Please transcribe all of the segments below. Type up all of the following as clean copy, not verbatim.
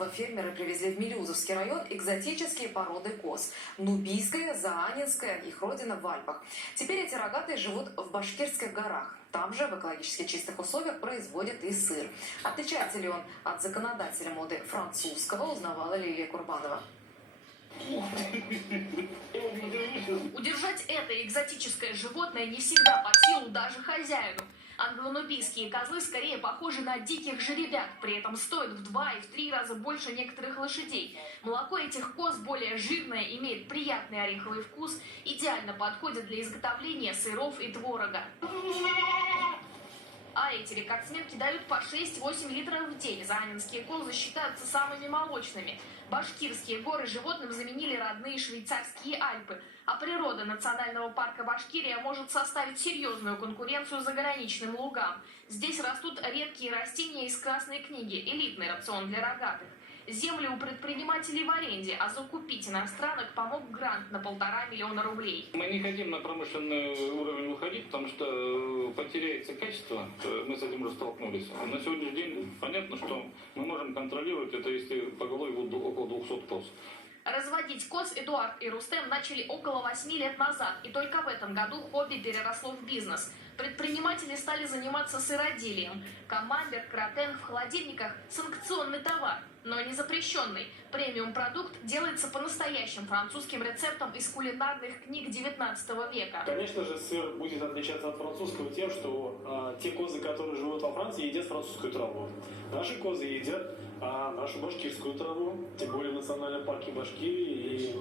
этого фермеры привезли в Мелеузовский район экзотические породы коз. Нубийская, Заанинская, их родина в Альпах. Теперь эти рогатые живут в Башкирских горах. Там же в экологически чистых условиях производят и сыр. Отличается ли он от законодателя моды французского, узнавала Лилия Курбанова. Удержать это экзотическое животное не всегда под силу даже хозяину. Англо-нубийские козлы скорее похожи на диких жеребят, при этом стоят в 2 и в 3 раза больше некоторых лошадей. Молоко этих коз более жирное, имеет приятный ореховый вкус, идеально подходит для изготовления сыров и творога. А эти рекордсменки дают по 6-8 литров в день. Заанинские козы считаются самыми молочными. Башкирские горы животным заменили родные швейцарские Альпы. А природа национального парка Башкирия может составить серьезную конкуренцию заграничным лугам. Здесь растут редкие растения из Красной книги, элитный рацион для рогатых. Земли у предпринимателей в аренде, а закупить иностранок помог грант на 1,5 миллиона рублей. Мы не хотим на промышленный уровень уходить, потому что потеряется качество. Мы с этим уже столкнулись. На сегодняшний день понятно, что мы можем контролировать это, если поголовье около 200 коз. Разводить коз Эдуард и Рустем начали около 8 лет назад, и только в этом году хобби переросло в бизнес. Предприниматели стали заниматься сыроделием. Камамбер, кротен в холодильниках – санкционный товар, но не запрещенный. Премиум-продукт делается по настоящим французским рецептам из кулинарных книг 19 века. Конечно же, сыр будет отличаться от французского тем, что те козы, которые живут во Франции, едят французскую траву. Наши козы едят нашу башкирскую траву, тем более в национальном парке Башкирии. И,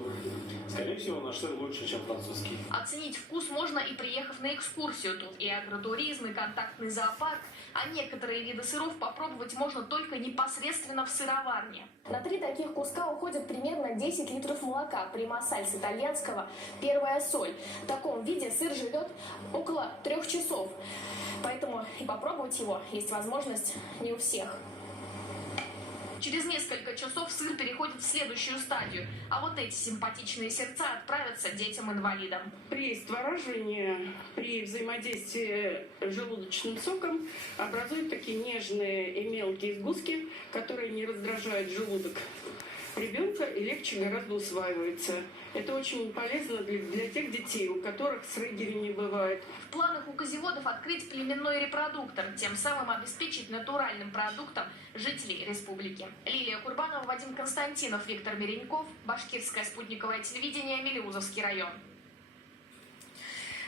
скорее всего, наш сыр лучше, чем французский. Оценить вкус можно и приехав на экскурсию. Тут и агротуризм, и контактный зоопарк. А некоторые виды сыров попробовать можно только непосредственно в сыроварне. На 3 таких куска уходит примерно 10 литров молока. Примасаль с итальянского «первая соль». В таком виде сыр живет около 3 часов. Поэтому и попробовать его есть возможность не у всех. Через несколько часов сыр переходит в следующую стадию, а вот эти симпатичные сердца отправятся детям-инвалидам. При створаживании, при взаимодействии с желудочным соком образуют такие нежные и мелкие сгустки, которые не раздражают желудок ребенка и легче гораздо усваивается. Это очень полезно для тех детей, у которых срыгери не бывает. В планах у козеводов открыть племенной репродуктор, тем самым обеспечить натуральным продуктом жителей республики. Лилия Курбанова, Вадим Константинов, Виктор Мереньков, Башкирское спутниковое телевидение, Мелеузовский район.